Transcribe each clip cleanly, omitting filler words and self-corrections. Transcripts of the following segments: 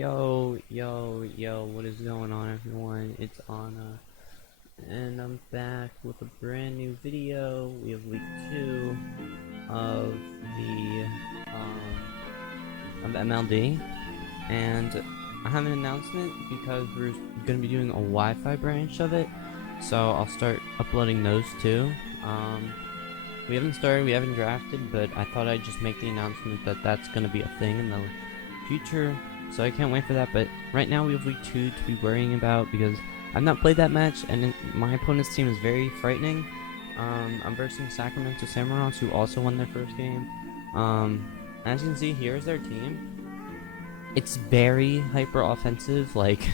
Yo, what is going on, everyone? It's Anna, and I'm back with a brand new video. We have week 2 of the, of MLD, and I have an announcement because we're gonna be doing a Wi-Fi branch of it, so I'll start uploading those too. We haven't started, we haven't drafted, but I thought I'd just make the announcement that that's gonna be a thing in the future. So I can't wait for that, but right now we have week 2 to be worrying about because I've not played that match, and my opponent's team is very frightening. I'm versing Sacramento Samurotts, who also won their first game. As you can see, here's their team. It's very hyper offensive. Like,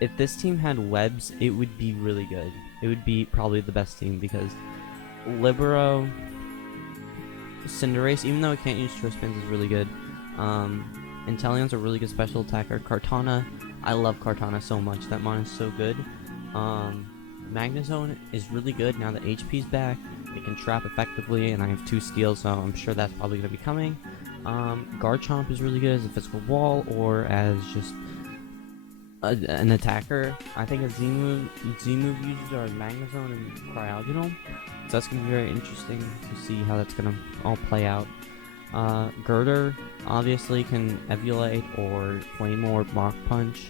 if this team had webs, it would be really good. It would be probably the best team because Libero, Cinderace, even though it can't use Choice Bands, is really good. Inteleon's a really good special attacker. Kartana, I love Kartana so much. That mon is so good. Magnezone is really good now that HP's back. It can trap effectively, and I have 2 steals, so I'm sure that's probably going to be coming. Garchomp is really good as a physical wall or as just an attacker. I think a Z-move uses are Magnezone and Cryogonal, so that's going to be very interesting to see how that's going to all play out. Girder obviously can Eviolite or Flame Orb, Mach Punch.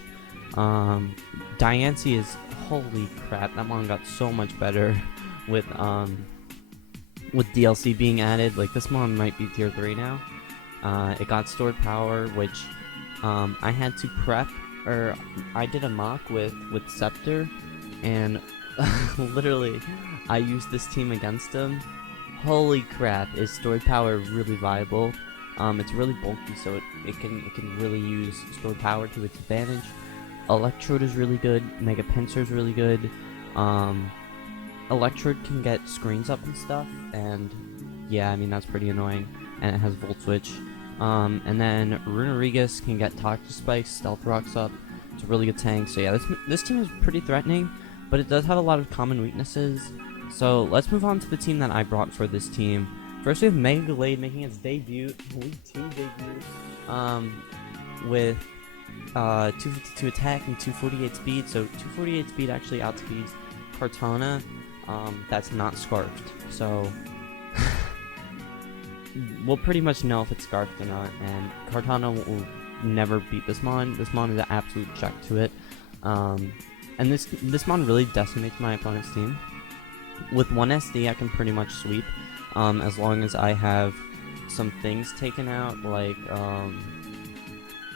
Diancie is, holy crap, that mon got so much better with DLC being added. Like, this mon might be tier 3 now. It got stored power, which I had to prep, or I did a mock with Scepter, and literally I used this team against him. Holy crap, is stored power really viable? It's really bulky, so it can really use stored power to its advantage. Electrode is really good. Mega Pinsir is really good. Electrode can get screens up and stuff, and yeah, I mean, that's pretty annoying. And it has Volt Switch. And then Runerigus can get Toxic Spikes, Stealth Rocks up. It's a really good tank. So yeah, this team is pretty threatening, but it does have a lot of common weaknesses. So let's move on to the team that I brought for this team. First we have Mega Glade making its debut, week 2 debut, with 252 attack and 248 speed. So 248 speed actually outspeeds Kartana. That's not Scarfed. So we'll pretty much know if it's Scarfed or not, and Kartana will never beat this mon. This mon is an absolute check to it. And this mon really decimates my opponent's team. With 1 SD, I can pretty much sweep, as long as I have some things taken out, like,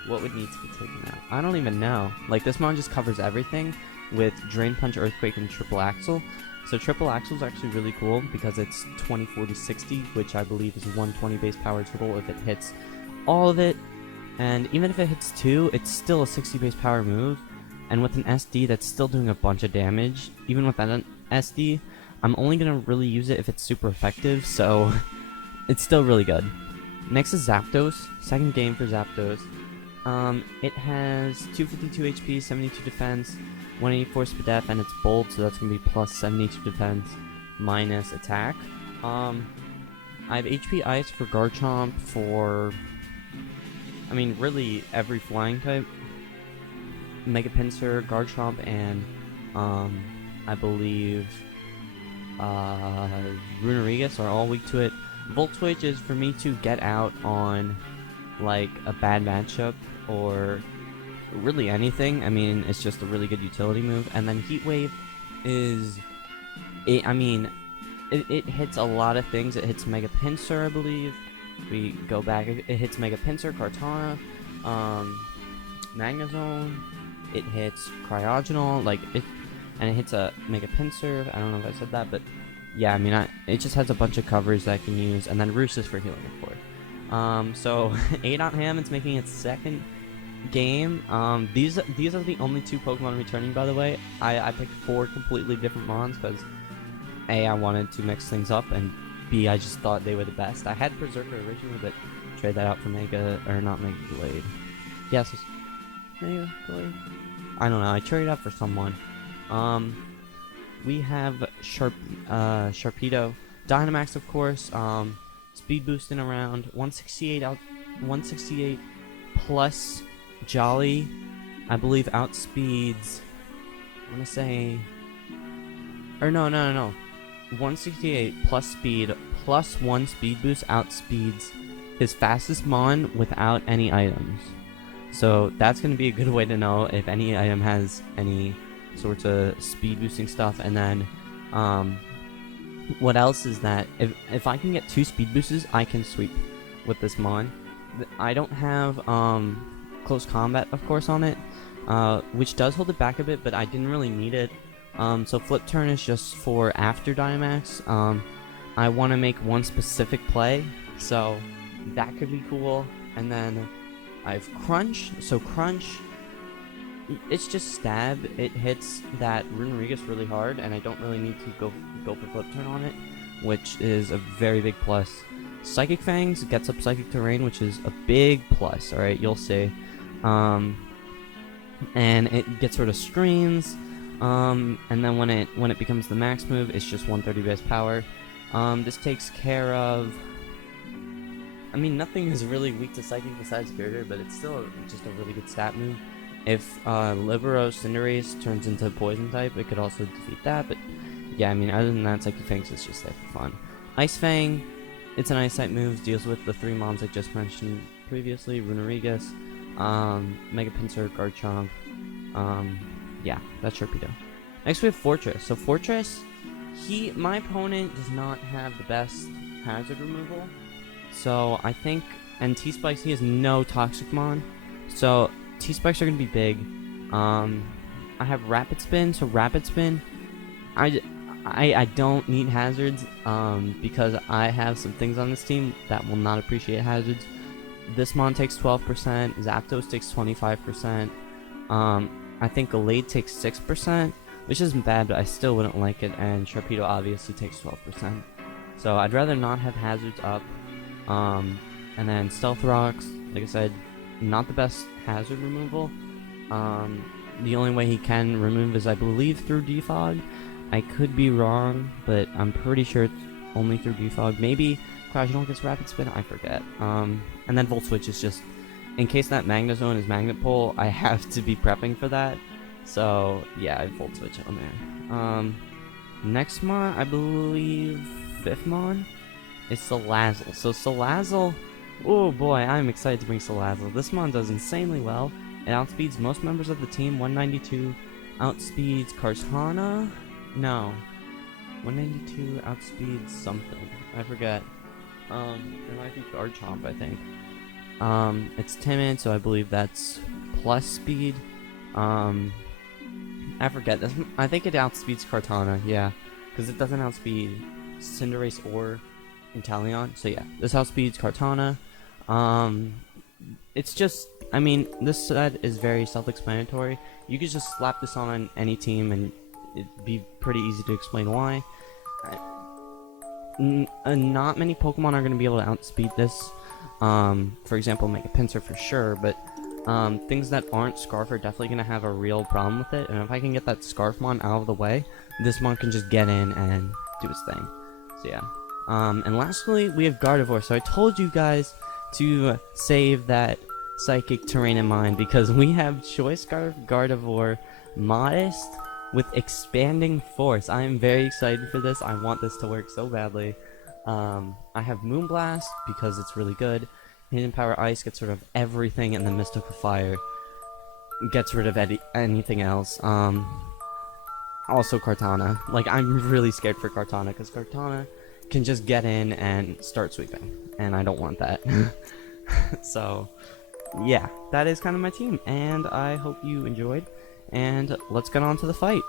what would need to be taken out? I don't even know. Like, this mon just covers everything with Drain Punch, Earthquake, and Triple Axle. So Triple Axle is actually really cool because it's 20, 40, 60, which I believe is 120 base power total if it hits all of it. And even if it hits 2, it's still a 60 base power move. And with an SD, that's still doing a bunch of damage. Even with an SD, I'm only going to really use it if it's super effective, so it's still really good. Next is Zapdos, second game for Zapdos. It has 252 HP, 72 defense, 184 speed def, and it's bold, so that's going to be plus 72 defense, minus attack. I have HP Ice for Garchomp for, I mean, really every flying type. Mega Pinsir, Garchomp, and I believe Runerigus are all weak to it. Volt Switch is for me to get out on like a bad matchup or really anything. I mean, it's just a really good utility move. And then Heat Wave is, it hits a lot of things. It hits Mega Pinsir, I believe. We go back, it hits Mega Pinsir, Kartana, Magnezone. It hits Cryogonal, like it. And it hits a Mega Pinsir. I don't know if I said that, but yeah, I mean, it just has a bunch of covers that I can use, and then Roost is for healing, of course. So 8 on ham, it's making its second game. These are the only 2 Pokemon returning, by the way. I picked 4 completely different mons because A, I wanted to mix things up, and B, I just thought they were the best. I had Berserker originally, but trade that out for Mega, or not Mega Glade. Yes, Mega Glade. I don't know. I traded out for someone. We have Sharpedo, Dynamax, of course, speed boosting around 168 plus Jolly, I believe, outspeeds. I want to say, or no. 168 plus speed plus 1 speed boost outspeeds his fastest mon without any items. So that's going to be a good way to know if any item has any sorts of speed boosting stuff. And then what else is that if I can get 2 speed boosts, I can sweep with this mon. I don't have close combat, of course, on it, which does hold it back a bit, but I didn't really need it. So flip turn is just for after Dynamax. I want to make one specific play, so that could be cool. And then I have Crunch. So Crunch, it's just stab. It hits that Runerigus really hard, and I don't really need to go for flip turn on it, which is a very big plus. Psychic Fangs gets up Psychic Terrain, which is a big plus. All right, you'll see. And it gets rid of screens. And then when it becomes the max move, it's just 130 base power. This takes care of. I mean, nothing is really weak to Psychic besides Girder, but it's still just a really good stat move. If Libero Cinderace turns into Poison type, it could also defeat that. But yeah, I mean, other than that, Psychic Fangs is just there for fun. Ice Fang, it's an Ice type move, deals with the 3 mons I just mentioned previously: Runerigus, Mega Pinsir, Garchomp. Yeah, that's Sharpedo. Next we have Fortress. So Fortress, my opponent does not have the best hazard removal. So I think, and T-Spikes, he has no Toxic Mon. So T-Spikes are going to be big. I have Rapid Spin, so Rapid Spin, I don't need hazards, because I have some things on this team that will not appreciate hazards. This Mon takes 12%, Zapdos takes 25%, I think Gallade takes 6%, which isn't bad, but I still wouldn't like it, and Sharpedo obviously takes 12%. So I'd rather not have hazards up. And then Stealth Rocks, like I said, not the best hazard removal. The only way he can remove is, I believe, through Defog. I could be wrong, but I'm pretty sure it's only through Defog. Maybe Cryogonal gets Rapid Spin, I forget. And then Volt Switch is just, in case that Magnezone is Magnet Pull, I have to be prepping for that. So yeah, I Volt Switch on there. Next Mon, I believe, 5th Mon, is Salazzle. So Salazzle, oh boy, I'm excited to bring Salazzle. This Mon does insanely well. It outspeeds most members of the team, 192. Outspeeds Kartana? No. 192 outspeeds something. I forget. It might be Garchomp, I think. It's timid, so I believe that's plus speed. I forget. I think it outspeeds Kartana, yeah. Because it doesn't outspeed Cinderace or Inteleon. So yeah, this outspeeds Kartana. It's just, I mean, this set is very self-explanatory. You could just slap this on any team and it'd be pretty easy to explain why. Not many Pokemon are going to be able to outspeed this. For example, Mega Pinsir for sure, but things that aren't Scarf are definitely going to have a real problem with it. And if I can get that Scarfmon out of the way, this Mon can just get in and do his thing. So yeah. And lastly, we have Gardevoir. So I told you guys to save that Psychic Terrain in mind, because we have Choice Scarf Gardevoir Modest with Expanding Force. I am very excited for this. I want this to work so badly. I have Moonblast because it's really good. Hidden Power Ice gets rid of everything, and then Mystical Fire gets rid of anything else. Also Kartana. Like, I'm really scared for Kartana, because Kartana can just get in and start sweeping, and I don't want that. So, yeah, that is kind of my team, and I hope you enjoyed, and let's get on to the fight.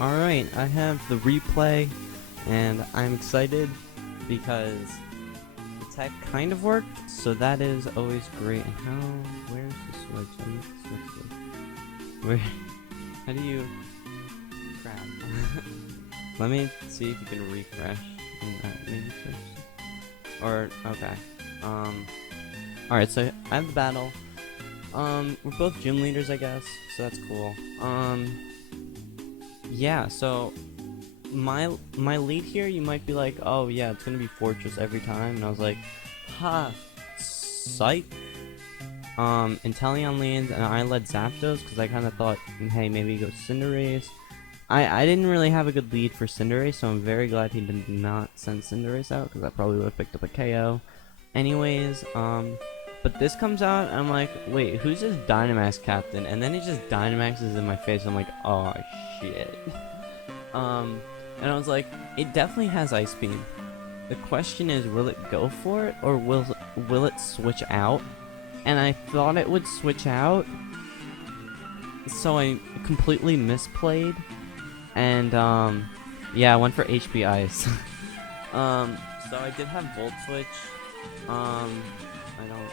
Alright, I have the replay, and I'm excited because the tech kind of worked, so that is always great. And where's the switch? I need to switch this. Where, how do you, crap. Let me see if you can refresh in that matrix. Or, okay. Alright, so I have the battle. We're both gym leaders, I guess, so that's cool. Yeah, so my lead here, you might be like, oh yeah, it's gonna be Fortress every time, and I was like, ha, psych. Inteleon leads, and I led Zapdos because I kind of thought, hey, maybe go Cinderace. I didn't really have a good lead for Cinderace, so I'm very glad he did not send Cinderace out because I probably would have picked up a KO. Anyways, but this comes out, and I'm like, wait, who's this Dynamax captain? And then it just Dynamaxes in my face. I'm like, oh shit. And I was like, it definitely has Ice Beam. The question is, will it go for it, or will it switch out? And I thought it would switch out, so I completely misplayed. And yeah, I went for HP Ice. So I did have Volt Switch. I don't.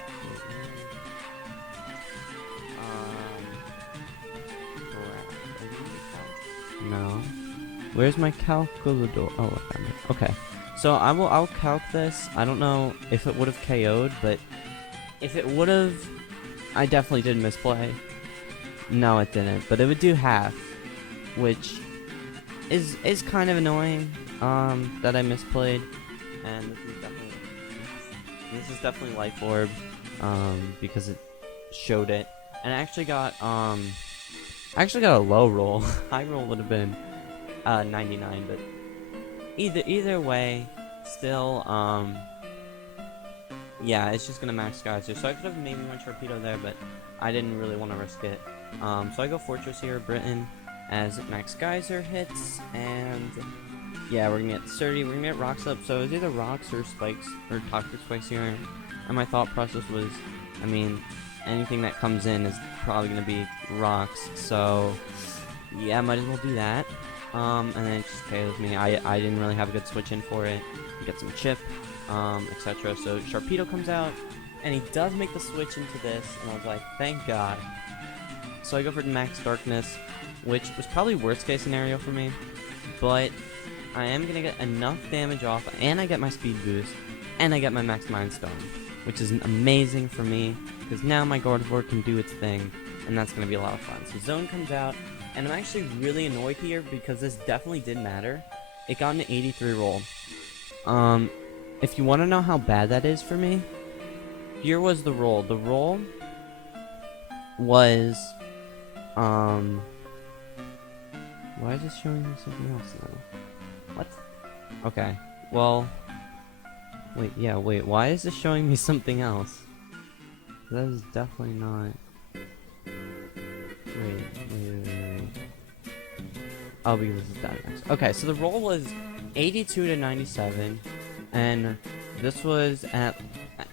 No. Where's my calculator? Oh, I found it. Okay. So I'll calc this. I don't know if it would have KO'd, but if it would have, I definitely did misplay. No, it didn't. But it would do half, which is kind of annoying. That I misplayed, and this is definitely Life Orb, because it showed it, and I actually got a low roll. High roll would have been 99, but either way, still, yeah, it's just gonna max Geyser. So I could have maybe went Torpedo there, but I didn't really want to risk it. So I go Fortress here, Britain, as Max Geyser hits, and yeah, we're gonna get Sturdy, we're gonna get Rocks up. So it's either Rocks or Spikes, or Toxic Spikes here. And my thought process was, I mean, anything that comes in is probably gonna be Rocks. So yeah, might as well do that. And then it just KOs me. I didn't really have a good switch in for it. Get some chip, etc. So Sharpedo comes out, and he does make the switch into this, and I was like, thank God. So I go for Max Darkness, which was probably worst case scenario for me, but I am gonna get enough damage off, and I get my speed boost, and I get my Max Mind Stone, which is amazing for me, because now my Gardevoir can do its thing, and that's gonna be a lot of fun. So Zone comes out, and I'm actually really annoyed here, because this definitely did matter. It got an 83 roll. If you want to know how bad that is for me, here was the roll. The roll was, why is it showing me something else now? What? Okay, well, wait, why is this showing me something else? That is definitely not. Wait. Oh, because this is Dynamax. Okay, so the roll was 82 to 97, and this was at,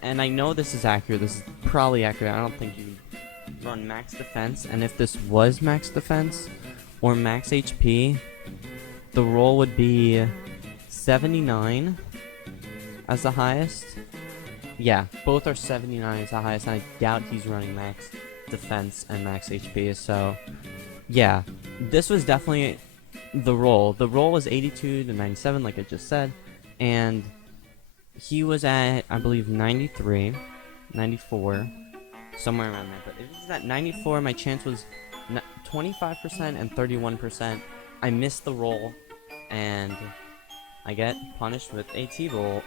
and I know this is accurate, this is probably accurate, I don't think you can run max defense, and if this was max defense, or max HP, the roll would be 79 as the highest. Yeah, both are 79 as the highest, and I doubt he's running max defense and max HP, so yeah, this was definitely the roll. The roll was 82 to 97, like I just said, and he was at, I believe, 93, 94, somewhere around there, but if it was at 94, my chance was 25% and 31%. I missed the roll, and I get punished with a T-Bolt.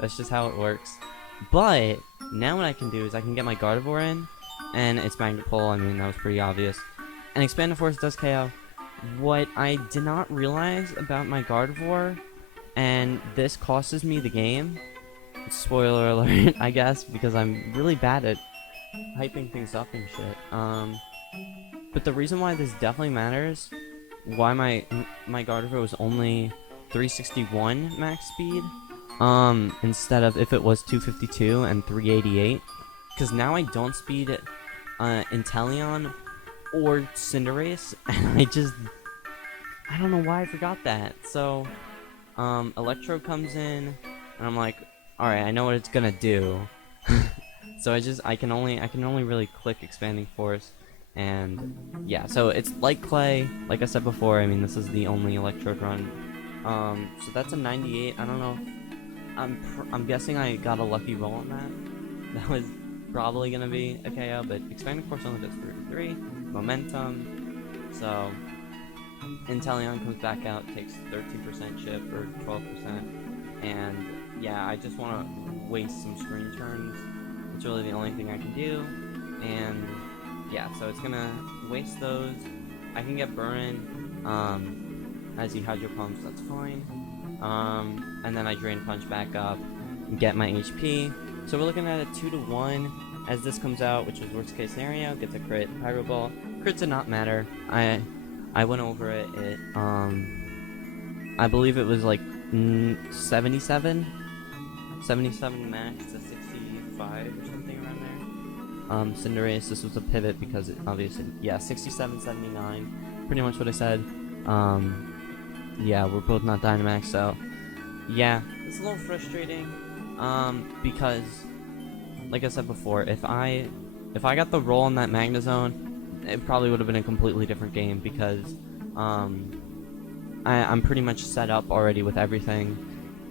That's just how it works. But now what I can do is I can get my Gardevoir in, and it's Magnet Pull. I mean, that was pretty obvious. And Expanded Force does KO. What I did not realize about my Gardevoir, and this costs me the game, spoiler alert, I guess, because I'm really bad at hyping things up and shit. But the reason why this definitely matters, why my Gardevoir was only 361 max speed, instead of if it was 252 and 388, because now I don't speed Inteleon or Cinderace, and I don't know why I forgot that. So Electro comes in, and I'm like, alright, I know what it's gonna do. So I can only really click Expanding Force, and yeah, so it's like Clay, like I said before. I mean, this is the only Electrode run. So that's a 98. I don't know. I'm guessing I got a lucky roll on that. That was probably gonna be a KO, but Expanding Force only does 33 momentum. So Inteleon comes back out, takes 13% chip or 12%, and yeah, I just want to waste some screen turns, That's really the only thing I can do. And yeah, so it's gonna waste those. I can get burn as he hydro pumps, that's fine. And then I drain punch back up and get my HP. So we're looking at a 2-to-1 as this comes out, which is worst case scenario. Gets a crit, pyro ball. Crits did not matter. I went over it. I believe it was like 77 max to 65 or something around there. Cinderace, this was a pivot because it obviously, yeah, 67, 79, pretty much what I said. Yeah, we're both not Dynamax, so yeah, it's a little frustrating. Because, like I said before, if I got the roll on that Magnezone, it probably would have been a completely different game because I'm pretty much set up already with everything,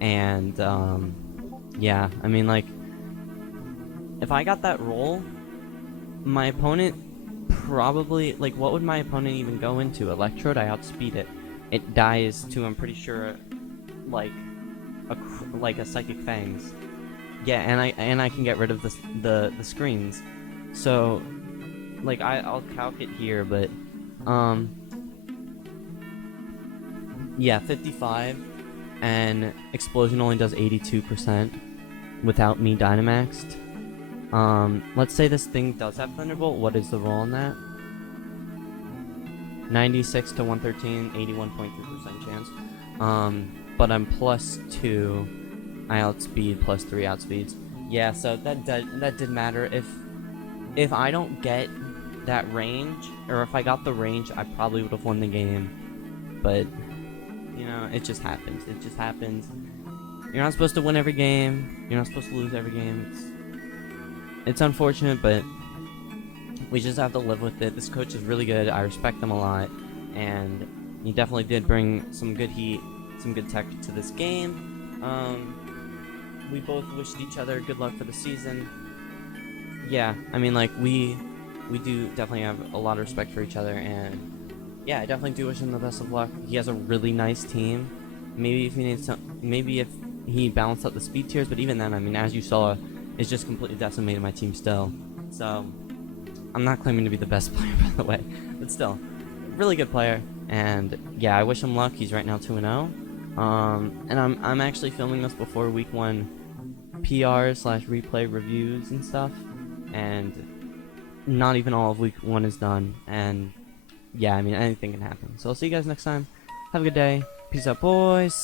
and yeah, I mean, like, if I got that roll, my opponent probably, like, what would my opponent even go into? Electrode? I outspeed it. It dies to, I'm pretty sure, like a Psychic Fangs. Yeah, and I can get rid of the screens. So, like, I'll calc it here, but yeah, 55, and Explosion only does 82% without me Dynamaxed. Let's say this thing does have Thunderbolt. What is the roll on that? 96 to 113, 81.3% chance. But I'm +2. I outspeed, +3 outspeeds. Yeah, so that did matter. If I don't get that range, or if I got the range, I probably would have won the game. But you know, it just happens. It just happens. You're not supposed to win every game. You're not supposed to lose every game. It's unfortunate, but we just have to live with it. This coach is really good. I respect him a lot, and he definitely did bring some good heat, some good tech to this game. We both wished each other good luck for the season. Yeah, I mean, like, we do definitely have a lot of respect for each other, and yeah, I definitely do wish him the best of luck. He has a really nice team. Maybe if he needs maybe if he balanced out the speed tiers, but even then, I mean, as you saw, it's just completely decimated my team still. So I'm not claiming to be the best player, by the way, but still, really good player. And yeah, I wish him luck. He's right now 2-0. And I'm actually filming this before week 1 PR/replay reviews and stuff, and not even all of week 1 is done. And yeah, I mean, anything can happen. So I'll see you guys next time. Have a good day. Peace out, boys.